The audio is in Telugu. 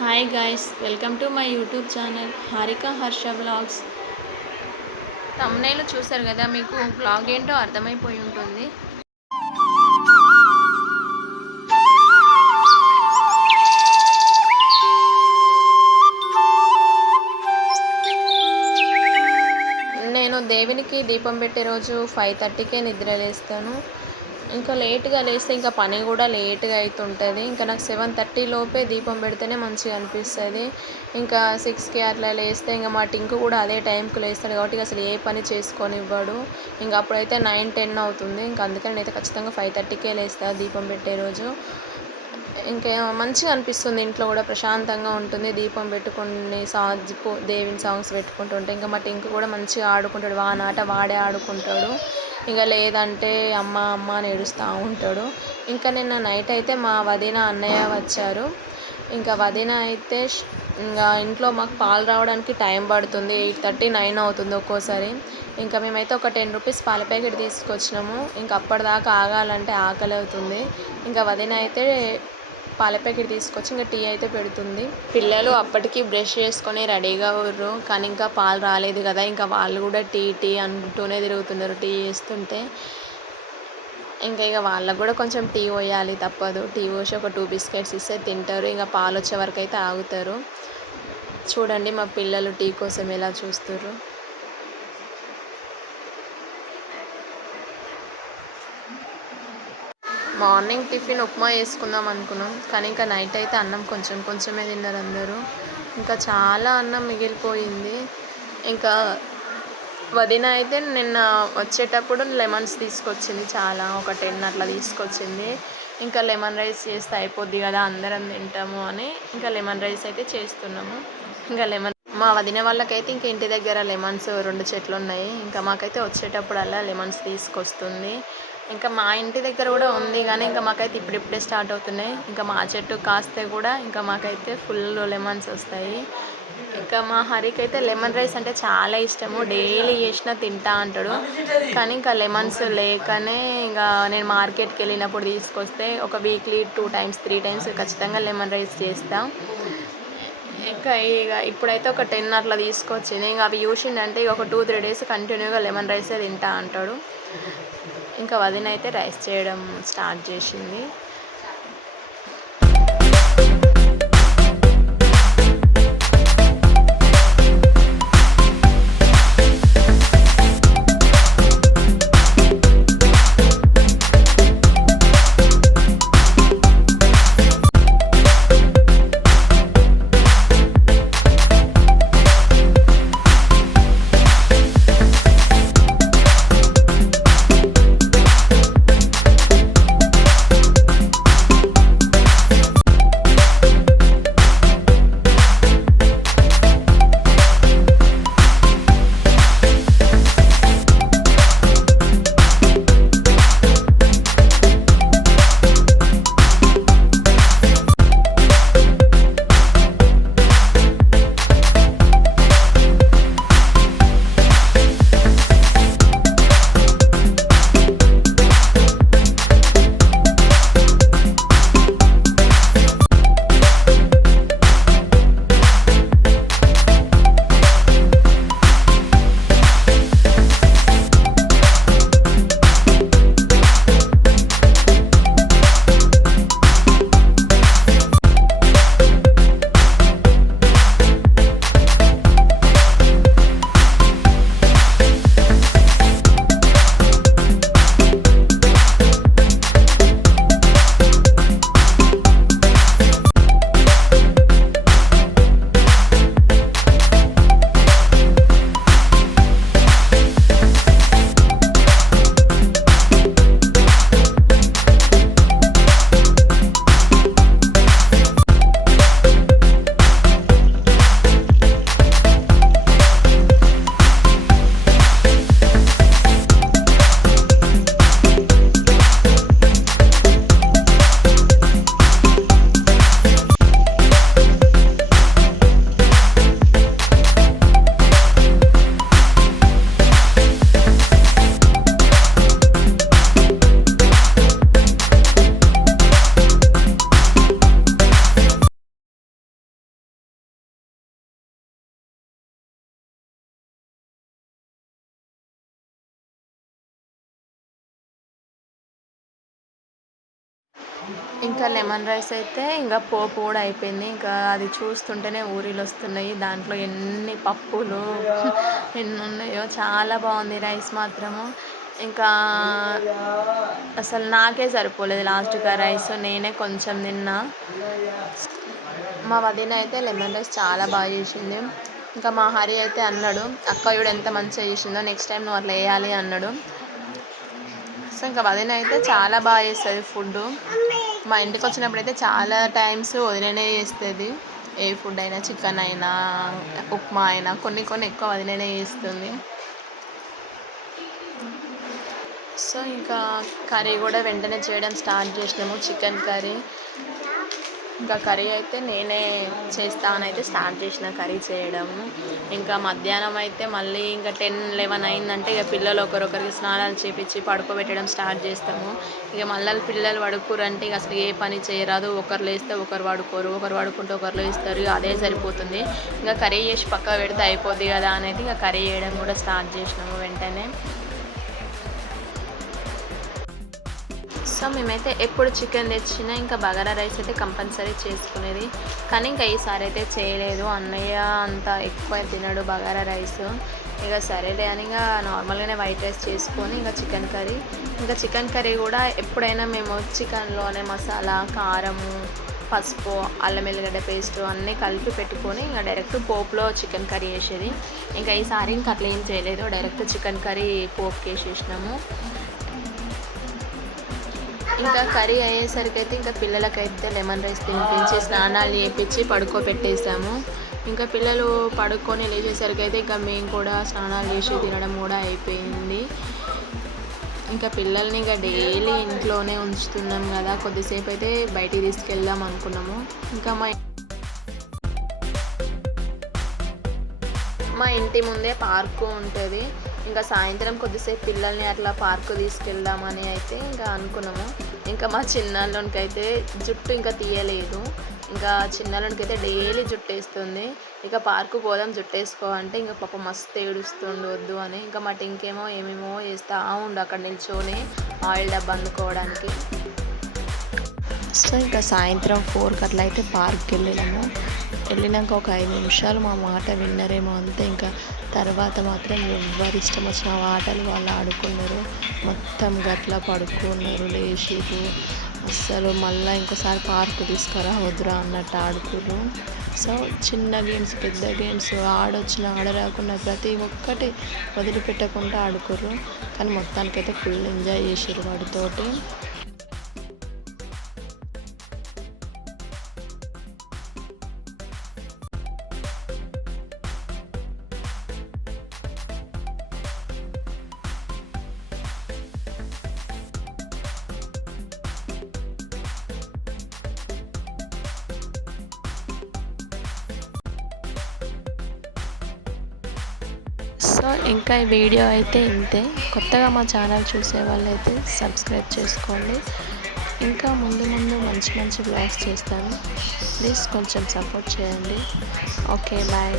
Hi guys welcome to my YouTube channel Harika Harsha blogs thumbnail చూసారు కదా మీకు బ్లాగ్ ఏంటో అర్థమైపోయి ఉంటుంది. నేను దేవునికి దీపం పెట్టే రోజు ఫైవ్ థర్టీకే నిద్ర లేస్తాను. ఇంకా లేట్గా లేస్తే ఇంకా పని కూడా లేట్గా అవుతుంటుంది ఇంకా నాకు సెవెన్ థర్టీ లోపే దీపం పెడితేనే మంచిగా అనిపిస్తుంది. ఇంకా సిక్స్కి అట్లా లేస్తే ఇంకా మా టింకు కూడా అదే టైంకి లేస్తాడు కాబట్టి అసలు ఏ పని చేసుకొనివ్వడు. ఇంకా అప్పుడైతే నైన్ టెన్ అవుతుంది. ఇంకా అందుకని నేనైతే ఖచ్చితంగా ఫైవ్ థర్టీకే లేస్తా దీపం పెట్టే రోజు. ఇంకా మంచిగా అనిపిస్తుంది. ఇంట్లో కూడా ప్రశాంతంగా ఉంటుంది. దీపం పెట్టుకుని సాంగ్స్ దేవుని సాంగ్స్ పెట్టుకుంటుంటే ఇంకా మా టింకు కూడా మంచిగా ఆడుకుంటాడు. వానాట వాడే ఆడుకుంటాడు. ఇంకా లేదంటే అమ్మ అమ్మ అని ఏడుస్తూ ఉంటాడు. ఇంకా నిన్న నైట్ అయితే మా వదిన అన్నయ్య వచ్చారు. ఇంకా వదిన అయితే ఇంకా ఇంట్లో మాకు పాలు రావడానికి టైం పడుతుంది. ఎయిట్ థర్టీ నైన్ అవుతుంది ఒక్కోసారి. ఇంకా మేమైతే ఒక టెన్ రూపీస్ పాల ప్యాకెట్ తీసుకొచ్చినాము. ఇంకా అప్పటిదాకా ఆగాలంటే ఆకలి అవుతుంది ఇంకా వదిన అయితే పాల ప్యాకెట్ తీసుకొచ్చి ఇంకా టీ అయితే పెడుతుంది. పిల్లలు అప్పటికి బ్రష్ చేసుకొని రెడీగా ఉర్రు. కానీ ఇంకా పాలు రాలేదు కదా. ఇంకా వాళ్ళు కూడా టీ టీ అంటూనే తిరుగుతున్నారు. టీ చేస్తుంటే ఇంకా ఇక వాళ్ళకు కూడా కొంచెం టీ పోయాలి తప్పదు. టీ పోసి ఒక టూ బిస్కెట్స్ ఇస్తే తింటారు. ఇంకా పాలు వచ్చే వరకు అయితే ఆగుతారు. చూడండి మా పిల్లలు టీ కోసం ఎలా చూస్తారు మార్నింగ్ టిఫిన్ ఉప్మా వేసుకుందాం అనుకున్నాం. కానీ ఇంకా నైట్ అయితే అన్నం కొంచెం కొంచెమే తిన్నారు అందరూ. ఇంకా చాలా అన్నం మిగిలిపోయింది. ఇంకా వదిన అయితే నిన్న వచ్చేటప్పుడు లెమన్స్ తీసుకొచ్చింది చాలా ఒక టెన్ అట్లా తీసుకొచ్చింది. ఇంకా లెమన్ రైస్ చేస్తే అయిపోద్ది కదా అందరం తింటాము అని ఇంకా లెమన్ రైస్ అయితే చేస్తున్నాము. ఇంకా లెమన్ మా వదిన వాళ్ళకైతే ఇంకా ఇంటి దగ్గర లెమన్స్ రెండు చెట్లు ఉన్నాయి. ఇంకా మాకైతే వచ్చేటప్పుడు అలా లెమన్స్ తీసుకొస్తుంది. ఇంకా మా ఇంటి దగ్గర కూడా ఉంది కానీ ఇంకా మాకైతే ఇప్పుడిప్పుడే స్టార్ట్ అవుతున్నాయి. ఇంకా మా చెట్టు కాస్తే కూడా ఇంకా మాకైతే ఫుల్ లెమన్స్ వస్తాయి. ఇంకా మా హరికి అయితే లెమన్ రైస్ అంటే చాలా ఇష్టము. డైలీ చేసినా తింటా అంటాడు. కానీ ఇంకా లెమన్స్ లేకనే ఇంకా నేను మార్కెట్కి వెళ్ళినప్పుడు తీసుకొస్తే ఒక weekly two times three times ఖచ్చితంగా లెమన్ రైస్ చేస్తాం. ఇంకా ఇక ఇప్పుడైతే ఒక టెన్ అట్లా తీసుకొచ్చింది. ఇంకా అవి చూసిండంటే ఇక ఒక టూ త్రీ డేస్ కంటిన్యూగా లెమన్ రైసే తింటా అంటాడు. ఇంకా వదిన అయితే రైస్ చేయడం స్టార్ట్ చేసింది. ఇంకా లెమన్ రైస్ అయితే ఇంకా పోపు కూడా అయిపోయింది. ఇంకా అది చూస్తుంటేనే ఊరిలు వస్తున్నాయి. దాంట్లో ఎన్ని పప్పులు ఎన్ని ఉన్నాయో చాలా బాగుంది రైస్ మాత్రము. ఇంకా అసలు నాకే సరిపోలేదు లాస్ట్గా రైస్. నేనే కొంచెం తిన్నా. మా వదిన అయితే లెమన్ రైస్ చాలా బాగా చేసింది. ఇంకా మా హరి అయితే అన్నాడు అక్క ఇవిడ ఎంత మంచిగా చేసిందో నెక్స్ట్ టైం నువ్వు అట్లా వేయాలి అన్నాడు. సో ఇంకా వదిన అయితే చాలా బాగా చేస్తుంది ఫుడ్ మా ఇంటికి వచ్చినప్పుడు అయితే చాలా టైమ్స్ వదిలేనే చేస్తుంది. ఏ ఫుడ్ అయినా చికెన్ అయినా ఉప్మా అయినా కొన్ని కొన్ని ఎక్కువ వదిలేనే చేస్తుంది. సో ఇంకా కర్రీ కూడా వెంటనే చేయడం స్టార్ట్ చేసినాము చికెన్ కర్రీ. ఇంకా కర్రీ అయితే నేనే చేస్తానైతే స్టార్ట్ చేసిన కర్రీ చేయడం. ఇంకా మధ్యాహ్నం అయితే మళ్ళీ ఇంకా టెన్ లెవెన్ అయిందంటే ఇక పిల్లలు ఒకరొకరికి స్నానాలు చేపించి పడుకోబెట్టడం స్టార్ట్ చేస్తాము. ఇక మళ్ళీ పిల్లలు పడుకోరంటే ఇక అసలు ఏ పని చేయరాదు. ఒకరు లేస్తే ఒకరు పడుకోరు. ఒకరు పడుకుంటే ఒకరు లేస్తారు. అదే సరిపోతుంది. ఇంకా కర్రీ చేసి పక్క పెడితే అయిపోద్ది కదా అనేది ఇక కర్రీ చేయడం కూడా స్టార్ట్ చేసినాము వెంటనే. సో మేమైతే ఎప్పుడు చికెన్ తెచ్చినా ఇంకా బగారా రైస్ అయితే కంపల్సరీ చేసుకునేది. కానీ ఇంకా ఈసారి అయితే చేయలేదు. అన్నయ్య అంత ఎక్కువ తినడు బగారా రైస్. ఇక సరేలే అని ఇక నార్మల్గానే వైట్ రైస్ చేసుకొని ఇంకా చికెన్ కర్రీ. ఇంకా చికెన్ కర్రీ కూడా ఎప్పుడైనా మేము చికెన్లోనే మసాలా కారము పసుపు అల్లం వెల్లిగడ్డ పేస్ట్ అన్నీ కలిపి పెట్టుకొని ఇంకా డైరెక్ట్ పోపులో చికెన్ కర్రీ వేసేది ఇంకా ఈసారి ఇంకా అట్లా ఏం చేయలేదు. డైరెక్ట్ చికెన్ కర్రీ పోపుకి వేసేసినాము ఇంకా కర్రీ అయ్యేసరికి అయితే ఇంకా పిల్లలకైతే లెమన్ రైస్ తినిపించి స్నానాలు చేయించి పడుకోబెట్టేసాము. ఇంకా పిల్లలు పడుకొని లేచేసరికి అయితే ఇంకా మేము కూడా స్నానాలు చేసి తినడం కూడా అయిపోయింది. ఇంకా పిల్లల్ని ఇంకా డైలీ ఇంట్లోనే ఉంచుతున్నాం కదా కొద్దిసేపు అయితే బయటికి తీసుకెళ్దాం అనుకున్నాము. ఇంకా మా మా ఇంటి ముందే పార్కు ఉంటుంది. ఇంకా సాయంత్రం కొద్దిసేపు పిల్లల్ని అట్లా పార్కు తీసుకెళ్దామని అయితే ఇంకా అనుకున్నాము. ఇంకా మా చిన్నాళ్ళకి అయితే జుట్టు ఇంకా తీయలేదు. ఇంకా చిన్నాళ్ళకి అయితే డైలీ జుట్టు వేస్తుంది ఇక పార్కు పోదాం జుట్టు వేసుకో అంటే ఇంకా పాప మస్తు ఏడుస్తుండు వద్దు అని. ఇంకా మా టింకేమో ఏమేమో వేస్తా ఉండు అక్కడ నిల్చొని ఆయిల్ డబ్బా అందుకోవడానికి. సో ఇంకా సాయంత్రం ఫోర్కి అట్లా అయితే పార్క్కి వెళ్ళినాము. వెళ్ళినాక ఒక ఐదు నిమిషాలు మా మాట విన్నరేమో అంతే. ఇంకా తర్వాత మాత్రం ఎవరు ఇష్టం వచ్చిన ఆటలు వాళ్ళు ఆడుకున్నారు. మొత్తం గట్ల పడుకున్నారు లేచిరు అస్సలు మళ్ళీ ఇంకోసారి పార్కు తీసుకురా వద్దురా అన్నట్టు ఆడుకురు సో చిన్న గేమ్స్ పెద్ద గేమ్స్ ఆడొచ్చిన ఆడరాకుండా ప్రతి ఒక్కటి వదిలిపెట్టకుండా ఆడుకోరు కానీ మొత్తానికైతే ఫుల్ ఎంజాయ్ చేసారు వాడితోటి. సో ఇంకా ఈ వీడియో అయితే ఇంతే. కొత్తగా మా ఛానల్ చూసే వాళ్ళైతే సబ్స్క్రైబ్ చేసుకోండి. ఇంకా ముందు ముందు మంచి మంచి బ్లాగ్స్ చేస్తాను. ప్లీజ్ కొంచెం సపోర్ట్ చేయండి. Okay bye